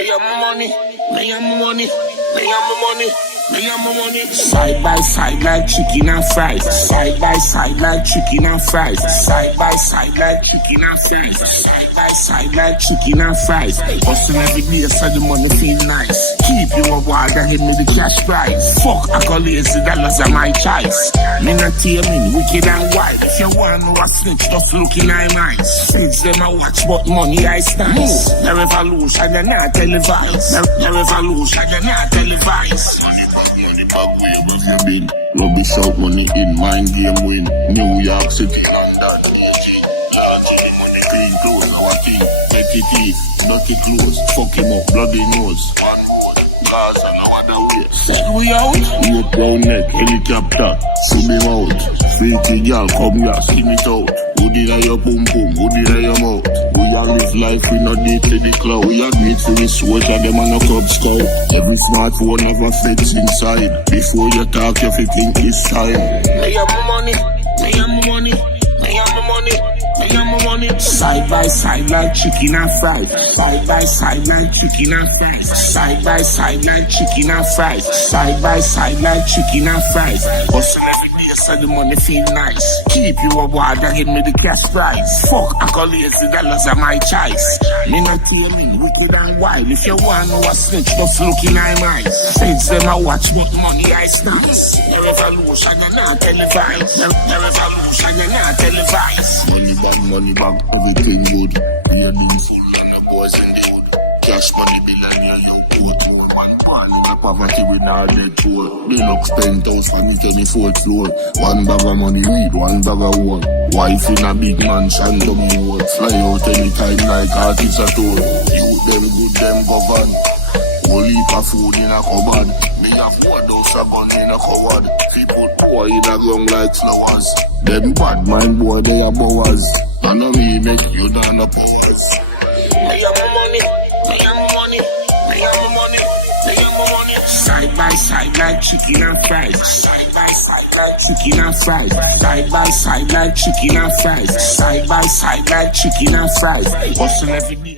Me and my money, me and my money, me and my money, me and my money. Side by side like chicken and fries. Side by side like chicken and fries. Side by side like chicken and fries. Side by side like chicken and fries. Hustle every day so the money feel nice. Keep you a ward and give me the cash prize. Fuck accolades, the dollars are my choice. Me not taming, wicked and wild. If you want to snitch, just look in my mind. Snitch them I watch, but money I stand. The revolution, you're not televised. The revolution, you're not televised. Money bag, where have you been? Rubbish out money in, mind game win. New York City, London, Beijing. Money clean clothes, our king. Petty teeth, dirty clothes. Fuck him up, bloody nose. Cars and no other way. Said we out. We up round neck, helicopter. See me out. Freaky girl, come here, see me out. Good in your boom boom, good in your mouth. We a live life, we no date to the cloud. We a great for the soldier, them and a club scout. Every smartphone have a fence inside. Before you talk, you think it's time. Me and my money, me and my money, me and my money, me and my money. Side by side like chicken and fries. Side by side like chicken and fries. Side by side like chicken and fries. Side by side like chicken and fries. Hustle every day so the money feel nice. Keep you a ward and give me the cash prize. Fuck accolades, the dollars are my choice. Me not taming, wicked and wild. If you want to a snitch, just look in my mind. Saints them I watch, but money I sneeze. The revolution, you're not televised. The revolution, you're not televised. Money bag, everything good. We are doing full and the boys in the hood. Cash money billionaire, your coat. One born in the poverty with all the tour. They look spent house for me 24th floor. One bag of money weed, one bag of wool. Wife in a big mansion, come in. Fly out anytime like artists at all. Youth them good, them govern. Whole heap of food in a cupboard. Me have one dose of gun in a cupboard. People poor in a ground like flowers. Them bad mind boy, they are bowers. I know me make you down a pause. Me and my money, me and my money, me and my money, me and my money. Side by side like chicken and fries. Side by side like chicken and fries. Side by side like chicken and fries. Side by side like chicken and fries. Hustle every day.